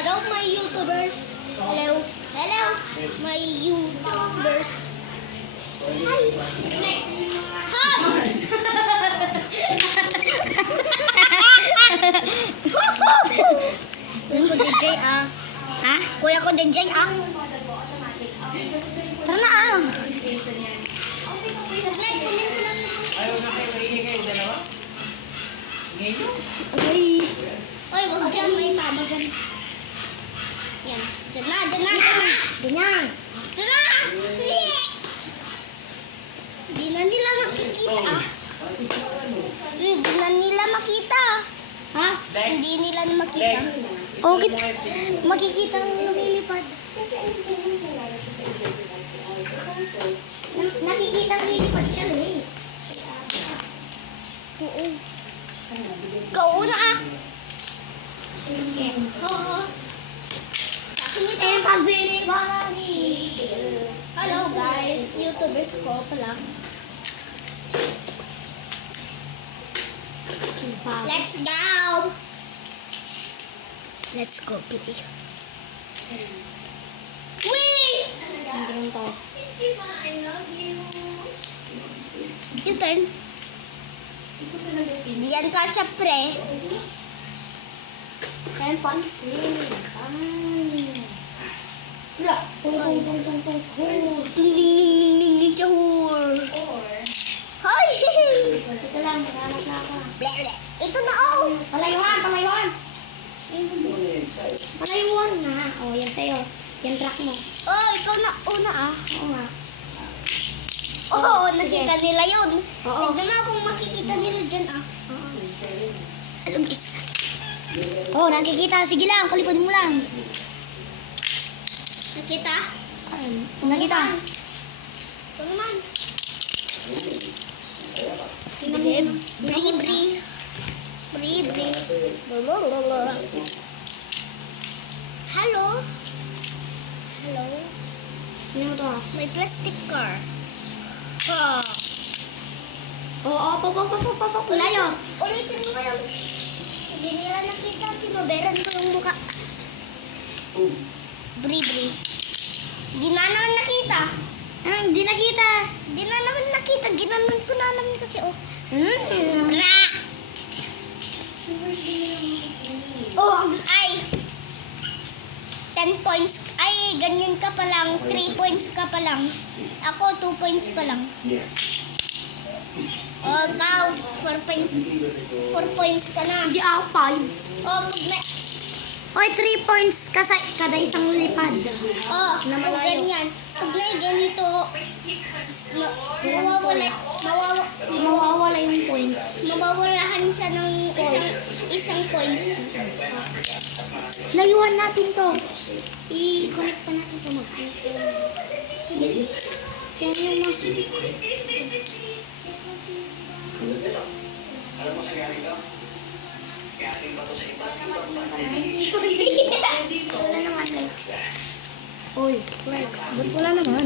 Hello, my YouTubers. Hello. Hello, my YouTubers. Hi. Hi. Kuya ko DJ ah. Ha? Kuya ko DJ ah. Tara na ah. Saglit, kunin ko lang. Ayaw na kayo maingay kayo dalawa? Ngayon? Uy. Uy, wag dyan. May tabagan. Yan. Dyan na, dyan na, dyan na. Ganyan. Dyan na. Di na nila makikita. Di na nila makita. Ha? Hindi nila makita. Oh, makikita ang lumilipad. Nakikita ang lilipad siya eh. Oo. Ikaw una ah. Oo. Sa akin ito. Eh, pagsini pa. Hello guys, YouTubers ko pala. Let's go! Let's go, play. Wait! Hindi to. I love you. Your turn. Diyan ka siya, pre. Ayan, pansin. Wala. Ding, ding, ding, ding, ding, ding, sahur. Hi! Ito lang, maghanap na ako. Ito na, oh! Palayuan, palayuan. Palayuan na. Oh, yan sa'yo. Yan track mo. Oh, ikaw na una ah. Oo nga. Oh, nakita nila yun. Oo. Tignan mo kung makikita nila dyan ah. Hello guys. Oh, nakikita. Sige lang, kalipad mo lang. Nakita? Nakita. Ito naman. Bri. Hello? Hello? Ano to? May plastic car. Oh. Oo, Kulayo. Ulitin mo kayo. Hindi nila nakita. Tinoberan ko yung mukha. Bri. Hindi na naman nakita. Hindi nakita. Hindi na naman nakita. Ginanon ko na naman kasi. Oh. Ra! Oh, ay. 10 points. Ay, ganyan ka pa lang. 3 points ka pa lang. Ako, 2 points pa lang. Oh, ikaw, 4 points. 4 points ka na. Hindi ako 5. Oh, pag na... Oy, 3 points kada isang lipad. Oh, pag ganyan. Pag na ganito, mawawala yung points. Mawawalahan siya ng isang points. Layuan natin to. I-connect pa natin to mag-connect. Siya yung mas... Alam mo sa galing ka? Kaya ating bato sa iba. Wala naman, Lex. Oy, Lex. Ba't wala naman?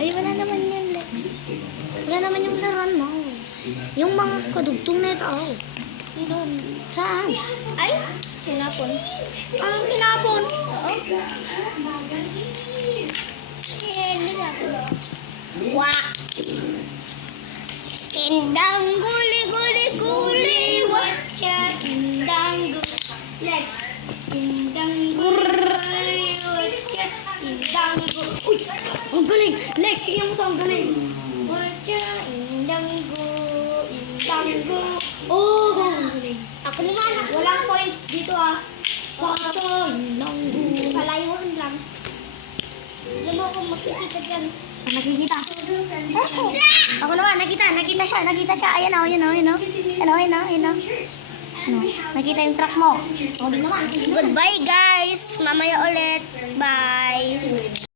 Ay, wala naman yun, Lex. Wala naman yung laruan mo. Yung mga kadugtong na ito. Doon. Saan? Ay, tinapon. Anong tinapon? Oo. Tinapon. Wah! Indang guli, watcha. Indang guli. Lex. Indang guli, watcha. Indang guli. Uy! Ang galing! Lex, tingnan mo to. Ang galing. Watcha. Indang guli. Oh! Ako naman. Walang points dito ah. Palayuan lang. Alam mo kung makikita dyan. Nakikita. Ako naman, nakita siya. Ayan o. Nakita yung truck mo. Goodbye guys. Mamaya ulit. Bye.